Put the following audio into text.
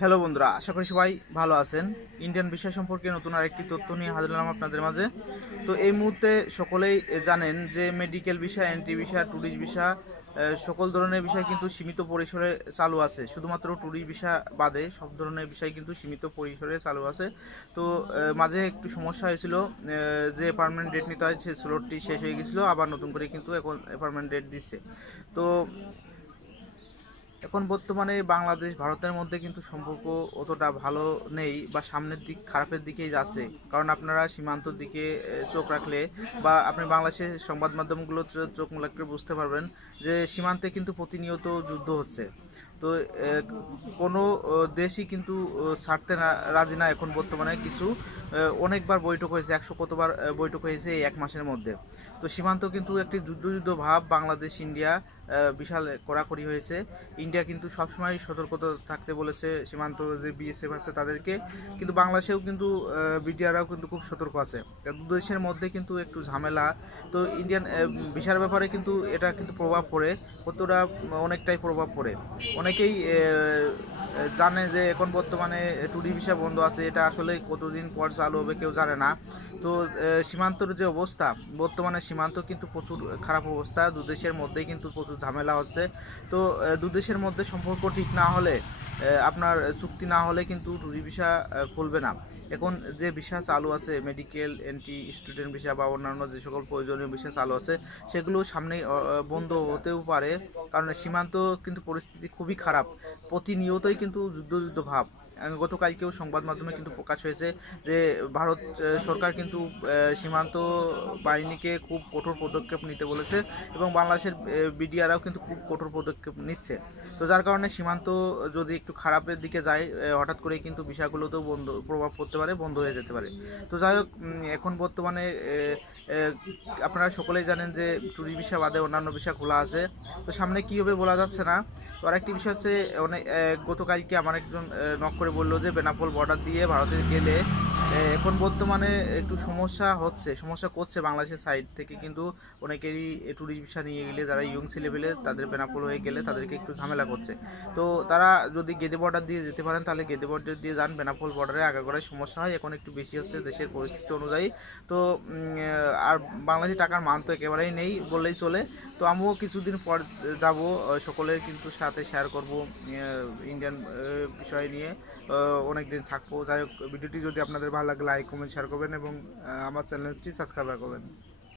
Hello বন্ধুরা, আশা করি সবাই ভালো আছেন। ইন্ডিয়ান ভিসা সম্পর্কে নতুন আরেকটি তথ্য নিয়ে হাজির হলাম আপনাদের মাঝে। তো এই মুহূর্তে সকলেই জানেন যে medical visa, entry visa, tourist visa সকল ধরনের বিষয় কিন্তু সীমিত পরিসরে চালু আছে। শুধুমাত্র ট্যুরিস্ট ভিসা বাদে সব ধরনের বিষয় কিন্তু সীমিত পরিসরে চালু আছে। তো মাঝে একটু সমস্যা হয়েছিল, যে পার্মানেন্ট ডেট নিতে হয় সে স্লটটি শেষ হয়ে গেছিলো, আবার নতুন করে কিন্তু এখন পার্মানেন্ট ডেট দিচ্ছে। তো এখন বর্তমানে বাংলাদেশ ভারতের মধ্যে কিন্তু সম্পর্ক অতটা ভালো নেই, বা সামনের দিক খারাপের দিকেই যাচ্ছে। কারণ আপনারা সীমান্তর দিকে চোখ রাখলে, বা আপনি বাংলাদেশের সংবাদ মাধ্যমগুলো চোখ রাখলে বুঝতে পারবেন যে সীমান্তে কিন্তু প্রতিনিয়ত যুদ্ধ হচ্ছে। তো কোনো দেশই কিন্তু ছাড়তে না রাজি না এখন বর্তমানে। কিছু অনেকবার বৈঠক হয়েছে, 100 কতবার বৈঠক হয়েছে এই 1 মাসের মধ্যে। তো সীমান্ত কিন্তু একটি যুদ্ধ যুদ্ধ ভাব, বাংলাদেশ ইন্ডিয়া বিশাল কড়াকড়ি হয়েছে। ইন্ডিয়া কিন্তু সবসময় সতর্কতা থাকতে বলেছে সীমান্ত যে বিএসএফ আছে তাদেরকে, কিন্তু বাংলাদেশেও কিন্তু বিডিআররাও কিন্তু খুব সতর্ক আছে। দু দেশের মধ্যে কিন্তু একটু ঝামেলা। তো ইন্ডিয়ান ভিসার ব্যাপারে কিন্তু এটা কিন্তু প্রভাব পড়ে, কতটা অনেকটাই প্রভাব পড়ে। অনেকেই জানে যে এখন বর্তমানে ট্যুরিস্ট ভিসা বন্ধ আছে, এটা আসলে কতদিন পর চালু হবে কেউ জানে না। তো সীমান্তর যে অবস্থা, বর্তমানে সীমান্ত কিন্তু প্রচুর খারাপ অবস্থা, দু দেশের মধ্যেই কিন্তু প্রচুর ঝামেলা হচ্ছে। তো দু দেশের মধ্যে সম্পর্ক ঠিক না হলে, আপনার চুক্তি না হলে কিন্তু ট্যুরিস্ট ভিসা খুলবে না। এখন যে ভিসা চালু আছে, মেডিকেল, এন্ট্রি, স্টুডেন্ট ভিসা বা অন্যান্য যে সকল প্রয়োজনীয় ভিসা চালু আছে, সেগুলো সামনে বন্ধ হতেও পারে। কারণ সীমান্ত কিন্তু পরিস্থিতি খুবই খারাপ, প্রতিনিয়তই কিন্তু যুদ্ধ যুদ্ধ ভাব। গতকালকেও সংবাদ মাধ্যমে কিন্তু প্রকাশ হয়েছে যে ভারত সরকার কিন্তু সীমান্ত বাহিনীকে খুব কঠোর পদক্ষেপ নিতে বলেছে, এবং বাংলাদেশের বিডিআররাও কিন্তু খুব কঠোর পদক্ষেপ নিচ্ছে। তো যার কারণে সীমান্ত যদি একটু খারাপের দিকে যায়, হঠাৎ করেই কিন্তু বিষয়গুলোতেও বন্ধ প্রভাব পড়তে পারে, বন্ধ হয়ে যেতে পারে। তো যাই হোক, এখন বর্তমানে আপনারা সকলেই জানেন যে ট্যুরিস্ট ভিসা বাদে অন্যান্য ভিসা খোলা আছে। তো সামনে কী হবে বলা যাচ্ছে না। তো আরেকটি বিষয় হচ্ছে, অনেক গতকালকে আমার একজন নক করে বললো যে বেনাপোল বর্ডার দিয়ে ভারতে গেলে এখন বর্তমানে একটু সমস্যা করছে বাংলাদেশের সাইড থেকে কিন্তু। অনেকেরই ট্যুরিস্ট ভিসা নিয়ে গেলে, যারা ইয়ং ছেলেপেলে তাদের বেনাপোল হয়ে গেলে তাদেরকে একটু ঝামেলা করছে। তো তারা যদি গেদে বর্ডার দিয়ে যেতে পারেন তাহলে গেদে বর্ডার দিয়ে যান। বেনাপোল বর্ডারে আগাগোড়ায় সমস্যা হয়, এখন একটু বেশি হচ্ছে দেশের পরিস্থিতি অনুযায়ী। তো আর বাংলাদেশি টাকার মান তো একেবারেই নেই বললেই চলে। তো আমিও কিছুদিন পর যাব, সকলের কিন্তু সাথে শেয়ার করব ইন্ডিয়ান বিষয় নিয়ে। অনেক দিন থাকবো। যাই হোক, ভিডিওটি যদি আপনাদের ভালো লাগে লাইক, কমেন্ট, শেয়ার করবেন, এবং আমার চ্যানেলটি সাবস্ক্রাইব করবেন।